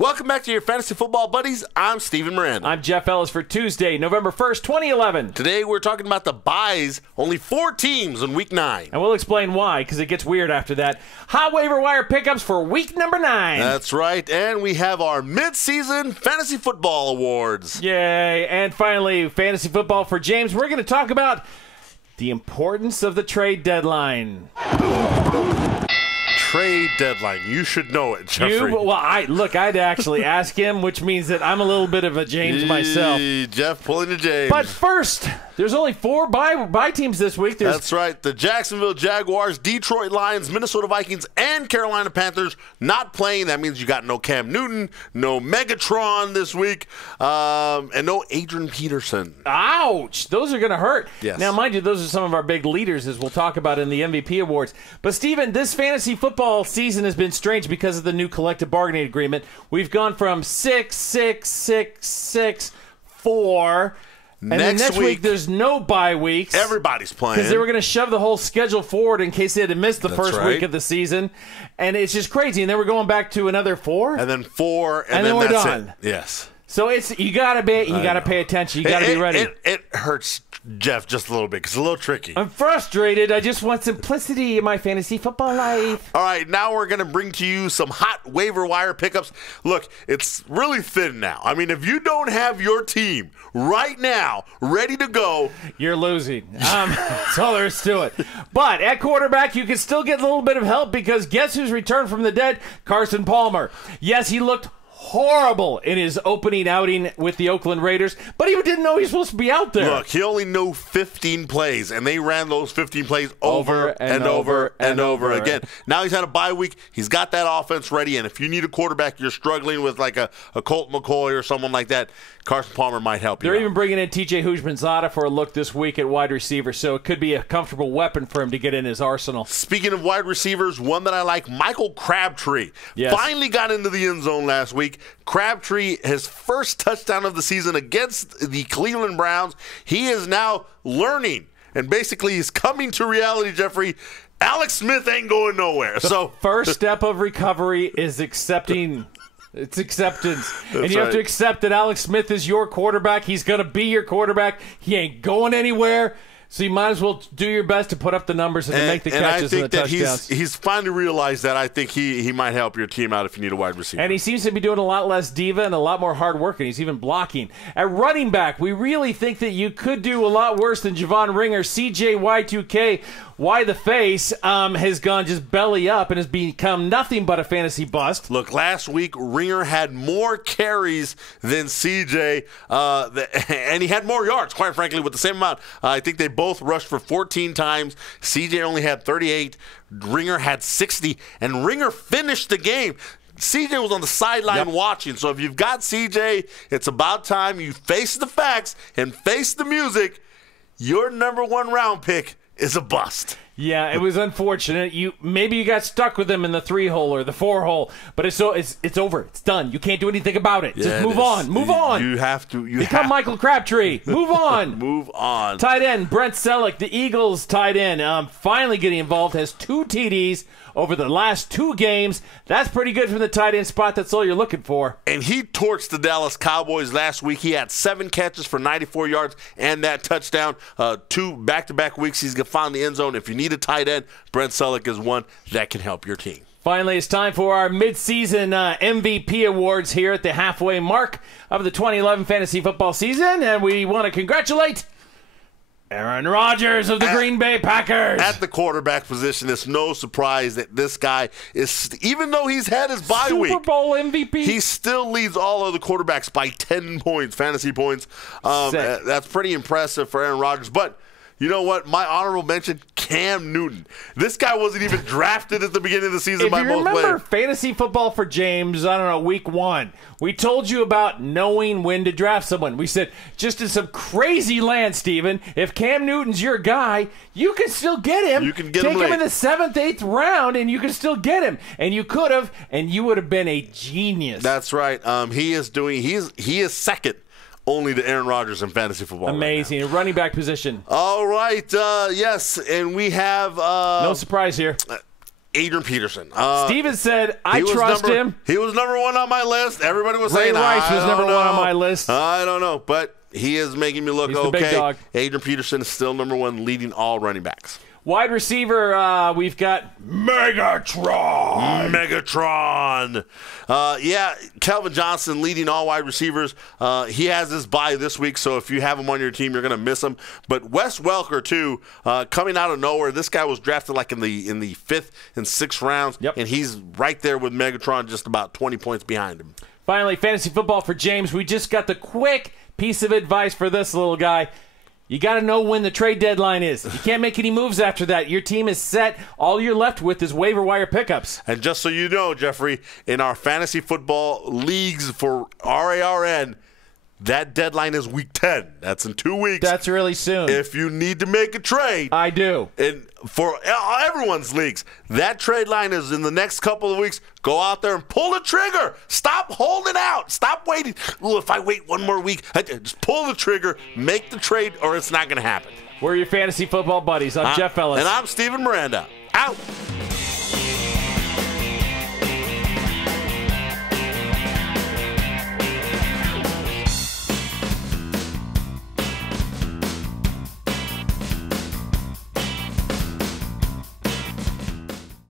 Welcome back to your Fantasy Football Buddies. I'm Steven Miranda. I'm Jeff Ellis for Tuesday, November 1st, 2011. Today we're talking about the buys, only 4 teams in Week 9. And we'll explain why, because it gets weird after that. Hot waiver wire pickups for Week number 9. That's right, and we have our mid-season Fantasy Football Awards. Yay, and finally, Fantasy Football for James. We're going to talk about the importance of the trade deadline. Trade deadline. You should know it, Jeffrey. I'd actually ask him, which means that I'm a little bit of a James myself. Jeff pulling the James. But first, there's only 4 bye teams this week. That's right. The Jacksonville Jaguars, Detroit Lions, Minnesota Vikings, and Carolina Panthers not playing. That means you got no Cam Newton, no Megatron this week, and no Adrian Peterson. Ouch! Those are going to hurt. Yes. Now, mind you, those are some of our big leaders, as we'll talk about in the MVP awards. But, Steven, this fantasy football season has been strange because of the new collective bargaining agreement. We've gone from 6, 6, 6, 6, 4. And then next week, there's no bye weeks. Everybody's playing. Because they were going to shove the whole schedule forward in case they had to miss the first week of the season. And it's just crazy. And then we're going back to another 4. And then 4, and then we're that's done. It. Yes. So you gotta pay attention. You gotta be ready. It hurts Jeff just a little bit because it's a little tricky. I'm frustrated. I just want simplicity in my fantasy football life. All right, now we're going to bring to you some hot waiver wire pickups. Look, it's really thin now. I mean, if you don't have your team right now ready to go, you're losing. That's all there is to it. But at quarterback, you can still get a little bit of help because guess who's returned from the dead? Carson Palmer. Yes, he looked horrible in his opening outing with the Oakland Raiders, but he didn't know he was supposed to be out there. Look, he only knew 15 plays, and they ran those 15 plays over and over again. Now he's had a bye week. He's got that offense ready, and if you need a quarterback, you're struggling with like a Colt McCoy or someone like that, Carson Palmer might help you. They're even bringing in T.J. Houshmandzadeh for a look this week at wide receiver, so it could be a comfortable weapon for him to get in his arsenal. Speaking of wide receivers, one that I like, Michael Crabtree. Yes. Finally got into the end zone last week. Crabtree, his first touchdown of the season against the Cleveland Browns. He is now learning, and basically he's coming to reality, Jeffrey. Alex Smith ain't going nowhere. The first step of recovery is accepting. It's acceptance. And you have to accept that Alex Smith is your quarterback. He's going to be your quarterback. He ain't going anywhere. So you might as well do your best to put up the numbers and to make the catches and the touchdowns. And I think that he's finally realized that. I think he might help your team out if you need a wide receiver. And he seems to be doing a lot less diva and a lot more hard work, and he's even blocking. At running back, we really think that you could do a lot worse than Javon Ringer. CJY2K, why the face, has gone just belly up and has become nothing but a fantasy bust. Look, last week, Ringer had more carries than CJ, and he had more yards, quite frankly, with the same amount. I think they both rushed for 14 times. CJ only had 38. Ringer had 60, and Ringer finished the game. CJ was on the sideline watching, so if you've got CJ, it's about time you face the facts and face the music. Your number 1 round pick is a bust. Yeah, it was unfortunate. Maybe you got stuck with him in the 3-hole or the 4-hole, but it's over. It's done. You can't do anything about it. Just move on. Move on. You have to. Become Michael Crabtree. Move on. Move on. Tight end Brent Celek, the Eagles tight end, finally getting involved, has 2 TDs over the last 2 games. That's pretty good from the tight end spot. That's all you're looking for. And he torched the Dallas Cowboys last week. He had 7 catches for 94 yards and that touchdown. 2 back-to-back weeks he's found the end zone. If you need a tight end, Brent Celek is one that can help your team. Finally, it's time for our midseason MVP awards here at the halfway mark of the 2011 fantasy football season, and we want to congratulate Aaron Rodgers of the Green Bay Packers. At the quarterback position, it's no surprise that this guy is, even though he's had his bye week, Super Bowl MVP, he still leads all of the quarterbacks by 10 points, fantasy points. That's pretty impressive for Aaron Rodgers. But you know what? My honorable mention, Cam Newton. This guy wasn't even drafted at the beginning of the season by most players. If you remember fantasy football for James, I don't know, week 1, we told you about knowing when to draft someone. We said, just in some crazy land, Steven, if Cam Newton's your guy, you can still get him. You can get him late. Take him in the 7th, 8th round, and you can still get him. And you could have, and you would have been a genius. That's right. He is second only to Aaron Rodgers in fantasy football. Amazing. Right, running back position. All right. Yes, and we have no surprise here. Adrian Peterson. Steven said, I trust him. He was number one on my list. Everybody was Ray saying, Rice was number one on my list. I don't know, but he is making me look He's okay. The big dog. Adrian Peterson is still number one, leading all running backs. Wide receiver, we've got Megatron. Calvin Johnson leading all wide receivers. He has his bye this week, so if you have him on your team, you're going to miss him. But Wes Welker, too, coming out of nowhere. This guy was drafted like in the 5th and 6th rounds, and he's right there with Megatron, just about 20 points behind him. Finally, fantasy football for James. We just got the quick piece of advice for this little guy. You got to know when the trade deadline is. You can't make any moves after that. Your team is set. All you're left with is waiver wire pickups. And just so you know, Jeffrey, in our fantasy football leagues for RARN, that deadline is week 10. That's in 2 weeks. That's really soon. If you need to make a trade. I do. And for everyone's leagues, that trade line is in the next couple of weeks. Go out there and pull the trigger. Stop holding out. Stop waiting. Ooh, if I wait one more week, just pull the trigger, make the trade, or it's not going to happen. We're your fantasy football buddies. I'm Jeff Ellis. And I'm Steven Miranda. Out.